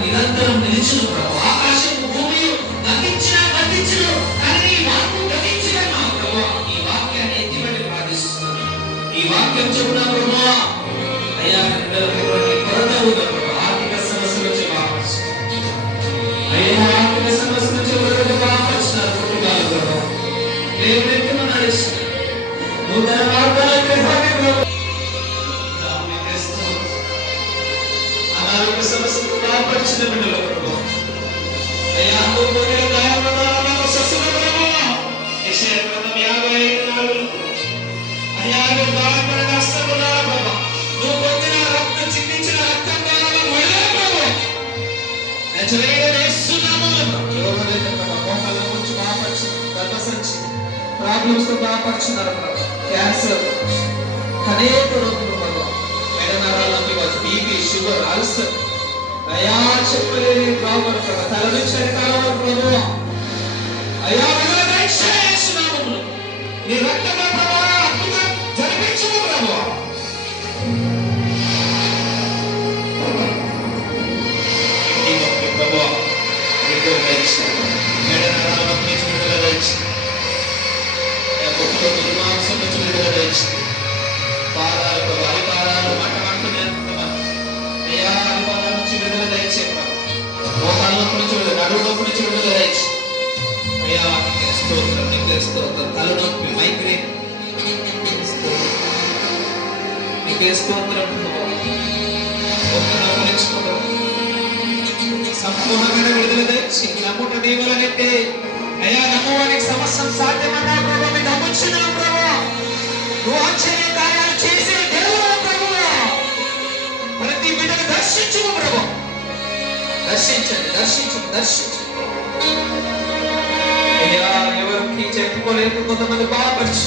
నిరంతరం నిలిచిన ప్రభు ఆకాశము భూమి గతించును కానీ ఈ వాక్యం గతించడం ప్రభు ఈ వాక్యాన్ని ఎత్తిపెట్టి ప్రార్థిస్తున్నాను. ఈ వాక్యం చెప్పున ప్రభు అయ్యా కొరత ఉంది ప్రభు ఆర్థిక సమస్యల నుంచి బాపచ్చు అయ్యా ఆర్థిక సమస్యల నుంచి ఎవరైతే బాపచ్చినారు కుటుంబాలు ప్రభు దేవుడు నడిచిన నూతన మార్గాలకు ప్రభు అనారోగ్య సమస్యలు బాపరిచిన బిడ్డల ప్రభు అయ్యా నువ్వు గాయపడాలని స్వస్థత ప్రభు యెషయా గ్రంథం 55:4 అయ్యా నువ్వు గాయపడిన హస్తముల ప్రభు నువ్వు పొందిన రక్తం చిందించిన రక్తం ద్వారా మళ్ళీ ప్రభు నజరేయుడైన యేసు నామములో ఎవరైతే ప్రభు మోకాళ్ళ నుంచి బాపరిచిన గర్భసంచి ప్రాబ్లమ్స్ తో బాపరిచినారు ప్రభు క్యాన్సర్ అనేక రోగులు ప్రభు మెడనరాల బీపీ షుగర్ అల్సర్ అయా చెప్పలేని ప్రాబ్లం ప్రభు తల నుంచి అరికాల ప్రభు అయా దయచేస్తున్నాము నీ రక్తమ ప్రభు అద్భుతం జరిపించు ప్రభు ఈ మొక్క ప్రభు నీకు దయచేసి మెడనరాల నుంచి విడుదల దయచేసి ఒక్కొక్క దుర్మాంసం నుంచి విడుదల దయచేసి పాదాలు ప్రభు అరిపాదాలు మంటమంటున్నాయి అయ్యా అరిపాదాల నుంచి విడుదల దయచేసి మోకాళ్ళ నుంచి విడుదల నడుము నొప్పి నుంచి విడుదల దయచేసి అయ్యా నీకే స్తోత్రం తలనొప్పి మైగ్రేన్ నీకే స్తోత్రం ఒక్క నవ్వు నేర్చుకోవడం సంపూర్ణమైన విడుదల దయచేసి నమ్ముట నీవులనంటే అయ్యా నమ్మవానికి సమస్య సాధ్యమన్నా ప్రభు మీ నమ్ముచున్నా ప్రభు నువ్వు ఆశ్చర్య కార్యాలు చేసే దేవుడు ప్రభు ప్రతి బిడ్డను దర్శించు ప్రభు దర్శించండి అయ్యా ఎవరికి చెప్పుకోలేదు కొంతమంది బాధపరచు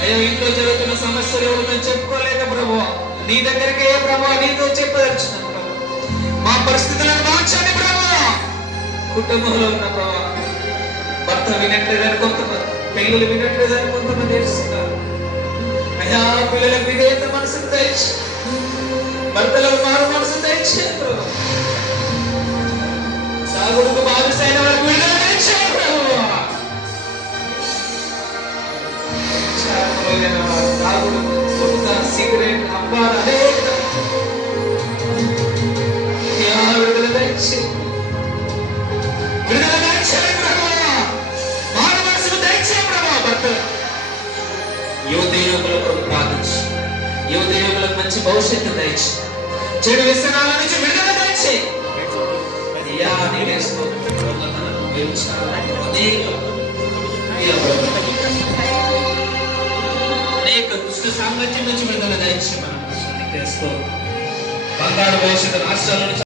అయ్యా ఇంట్లో జరుగుతున్న సమస్యలు ఎవరితో చెప్పుకోలేదు ప్రభు నీ దగ్గరికే ప్రభు నీతో చెప్పదర్చున్నాను ప్రభు మా పరిస్థితులను మార్చండి ప్రభు కుటుంబంలో ఉన్న ప్రభు భర్త వినట్లేదని కొంతమంది పిల్లలు వినట్లేదని కొంతమంది ఏడుస్తున్నారు అయ్యా పిల్లలకు విధేయత మనసుకు దయచు భర్తలకు మారు మనసు దయచే ప్రభు సాగుడుకు బాధిసైన వారికి విడుదల దయచే ప్రభు సాగుడు కొడుక సిగరెట్ అమ్మారు అదే విడుదల దయచే యువతయువకులకు ప్రార్థించు యువతయువకులకు మంచి భవిష్యత్తు దయచి చెడు వ్యసనాల నుంచి విడుదల దయచి అనేక దుష్ట సామ్రాజ్యం నుంచి విడుదల దయచి మనం బంగారు భవిష్యత్తు రాష్ట్రాల నుంచి